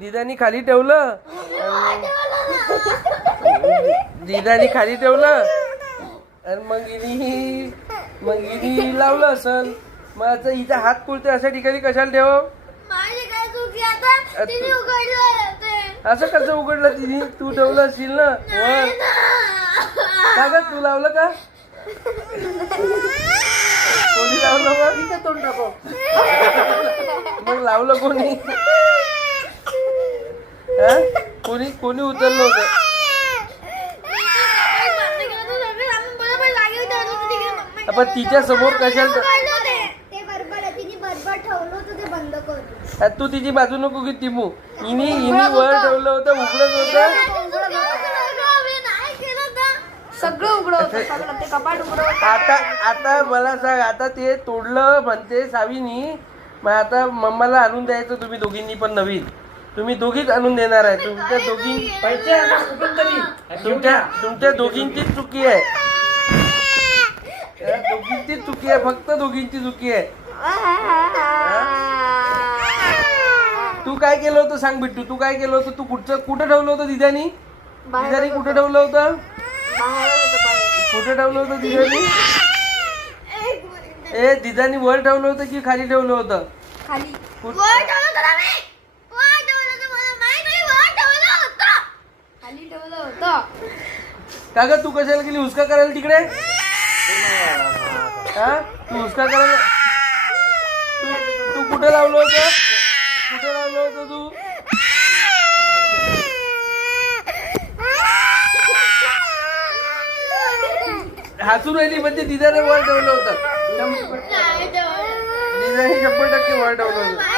दिदानी खाली ठेवलं. दिदानी खाली ठेवलं आणि मग हिनी लावलं असल. मग आता हिचा हात कुलते अशा ठिकाणी कशाला ठेव? असं कसं उघडलं तिने? तू ठेवलं असशील ना. का ग तू लावलं का? कोणी लावलं मग? तोंड टाको. मग लावलं कोणी? कोणी उचललं होतं? पण तिच्या समोर कशाला? तू तिची बाजू नको की टिमू. हिनी वर ठेवलं होतं, उघडत होतं. सगळं उघडं होतं, ते कपाट उघडं होतं. आता मला सांग, आता ते तोडलं म्हणते सावीनी. मग आता मम्माला आणून द्यायचं तुम्ही दोघींनी पण नवीन. तुम्ही दोघीच आणून देणार आहे. तुमच्या दोघींचीच चुकी आहे. दोघींचीच चुकी आहे, फक्त दोघींची चुकी आहे. तू काय केलं होतं सांग बिट्टू? तू काय केलं होतं? तू कुठं ठेवलं होतं दिदानी? दिदानी कुठं ठेवलं होतं? कुठं ठेवलं होतं दिदानी? दिदानी वर ठेवलं होतं की खाली ठेवलं होतं? खाली. खाली ठेवलं होतं. का ग तू कशाला गेली हुसका करायला तिकडे? तू हुसका करायला तू कुठे लावलं होतं? कुठे लावलं होतं तू? हसून राहिली म्हणजे दिदाने वर ठेवलं होतं. दिदाने 100% वर ठेवलं होतं.